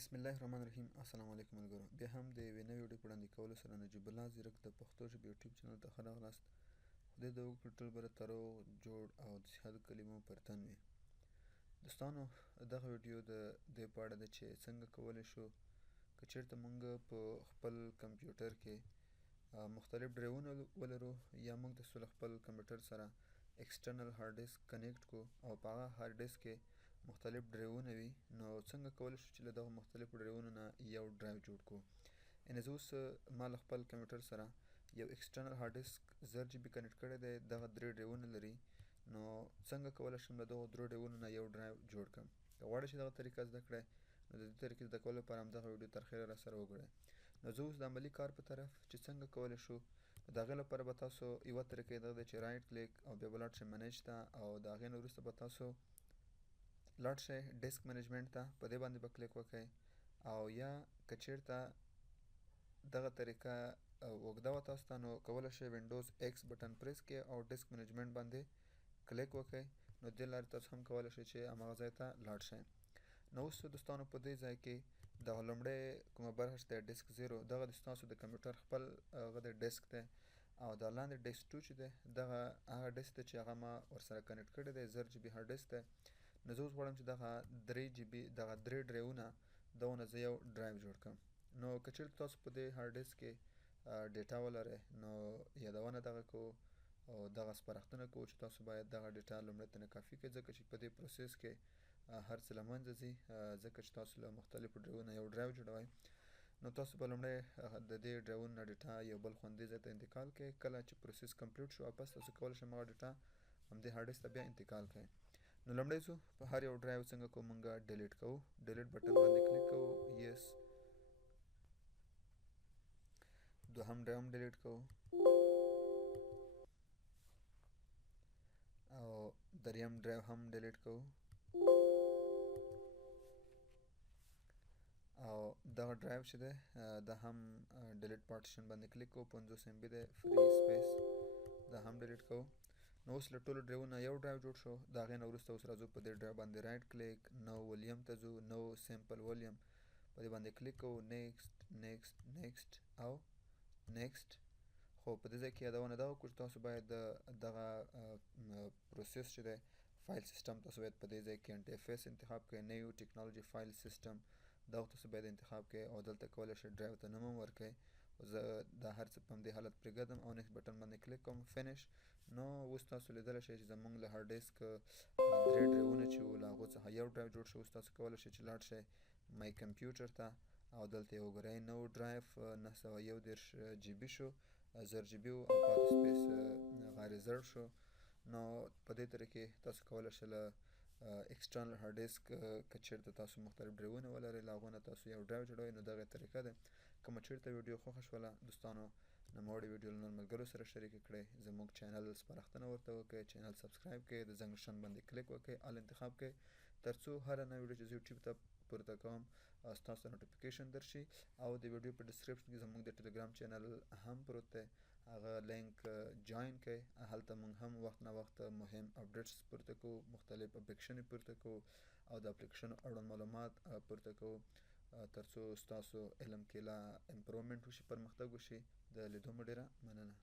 بسم الله الرحمن الرحیم. السلام علیکم ملګرو. بیا هم د یوې نوې ویډیو په وړاندې کولو سره نجیب الله زیرک د پښتو ژبې یوټیوب چینل ته ښه راغلاست. خدای دې وکړي ټول به راته روغ جوړ او د صحت کلمو پر تن وي. دوستانو، دغه ویډیو د دې په اړه ده چې څنګه کولی شو که چېرته موږ په خپل کمپیوټر کې مختلف ډرایوونه ولرو یا موږ تاسو له خپل کمپیوټر سره ایکسټرنل هارډ ډیسک کنیکټ کړو او په هغه هارډ ډیسک کې مختلف ډرایوونه وي، نو څنګه کولی شو چې له دغه مختلفو ډرایوونو نه یو ډرایو جوړ کړو. یعنې زه اوس ما له خپل کمپیوټر سره یو ایکسټرنل هارډ ډیسک 1000 GB کنیکټ کړی دی. دغه 3 ډرایوونه لري. نو څنګه کولی شم له دغو 3 ډرایوونو نه یو ډرایو جوړ کړم. که غواړئ چې دغه طریقه زده کړئ نو د دې طریقې زده کولو لپاره همدغه ویډیو تر اخره راسره وګورئ. نو زه اوس د عملي کار په طرف چې څنګه کولی شو، د هغې لپاره به تاسو یوه طریقه یې دغه ده چې رایټ کلیک او بیا به لاړ شئ منیج ته، او د هغې نه وروسته به تاسو لاړ شئ ډیسک منیجمنټ ته، په دې باندې به کلیک وکړئ. او یا که چېرته دغه طریقه اوږده وه تاسو ته، نو کولی شئ وینډوز ایکس بټن پریس کړئ او ډیسک منیجمنټ باندې کلیک وکړئ. نو دې لارې تاسو هم کولی شئ چې هماغه ځای ته لاړ شئ. نو اوس دوستانو په دې ځای کې دغه لومړی کومه برخه چې دی ډیسک 0، دغه د ستاسو د کمپیوټر خپل هغه د ډیسک دی، او دا لاندې ډیسک 2 چې دی دغه هغه ډیسک دی چې هغه ما ورسره کنیکټ کړی دی، 1000 GB هارډ ډیسک دی. نو زه اوس غواړم چې دغه 3 GB دغه 3 ډرایوونه دغو نه زه یو ډرایو جوړ کړم. نو که چېرته تاسو په دې هارډ ډیسک کې ډیټا ولرئ نو یادونه دغه کوو او دغه سپارښتنه کوو چې تاسو باید دغه ډیټا لومړی تنه کافي کړئ، ځکه چې په دې پروسس کې هر څه له منځه ځي، ځکه چې تاسو له مختلفو ډرایوونو نه یو ډرایو جوړوئ. نو تاسو به لومړی د دې ډرایوونو نه ډیټا یو بل خوندي ځای ته انتقال کړئ. کله چې پروسس کمپلیټ شو واپس تاسو کولی شئ هغه ډیټا همدې هارډ ډیسک ته بیا انتقال کړئ. نو لومړی ځو په هر یو ډرایو څنګه کوو، موږ ډیلیټ کوو، ډیلیټ بټن باندې کلیک کوو، یس. دوهم ډرایو هم ډیلیټ کوو او دریم ډرایو هم ډیلیټ کوو او دغه ډرایو چې دی دا هم ډیلیټ پارټیشن باندې کلیک کوو، 50 MB دی، فری سپیس، دا هم ډیلیټ کوو. نو اوس له ټولو ډرایوونو نه یو ډرایو جوړ شو. د هغې نه وروسته اوس راځو په دې ډرایو باندې رایټ کلیک، نو ولیم ته ځو، نو سیمپل ولیم، په دې باندې کلیک کوو، نیکسټ نیکسټ نیکسټ او نیکسټ. خو په دې ځای کې یادونه دا وکړو چې تاسو باید دغه پروسس چې دی فایل سیسټم تاسو باید په دې ځای کې انټي اف اس انتخاب کړئ، نیو ټیکنالوجي فایل سیسټم دغه تاسو باید انتخاب کړئ او دلته کولی شئ ډرایو ته نوم هم ورکړئ. زه دا هر څه په همدې حالت پرېږدم او نیکسټ بټن باندې کلیک کوم، فینش. نو اوس تاسو لیدلی شئ چې زموږ له هارډ ډیسک 3 ډرایوونه چې وو له هغو څخه یو ډرایو جوړ شو. اوس تاسو کولی شئ چې لاړ شئ مای کمپیوټر ته او دلته یې وګورئ نو ډرایو 921 GB شو، 1000 GB و او پاتې سپیس هغه ریزرو شو. نو په دې طریقې تاسو کولی شئ له ایکسټرنل هارډ ډیسک که چېرته تاسو مختلف ډرایوونه ولرئ له هغو نه تاسو یو ډرایو جوړوئ. نو دغه طریقه ده. کومه چېرته ویډیو خوښه شوله دوستانو، نوموړې ویډیو له نورو ملګرو سره شریکه کړئ، زموږ چینل سپارښتنه ورته وکړئ، چینل سبسکرایب کړئ، د زنګ نښان باندې کلیک وکړئ، آل انتخاب کړئ، تر څو هره نوې ویډیو چې زه یوټیوب ته پورته کوم ستاسو ته نوټیفیکیشن درشي. او د ویډیو په ډسکرپشن کې زموږ د ټلګرام چینل هم پروت دی، هغه لینک جوین کړئ. هلته موږ هم وخت نه وخت مهم اپډیټس پورته کوو، مختلف اپلیکیشنې پورته کوو او د اپلیکیشنو اړوند معلومات پورته کوو، تر څو ستاسو علم کې لا امپرومنټ وشي، پرمختګ وشي. د لیدو مو ډېره مننه.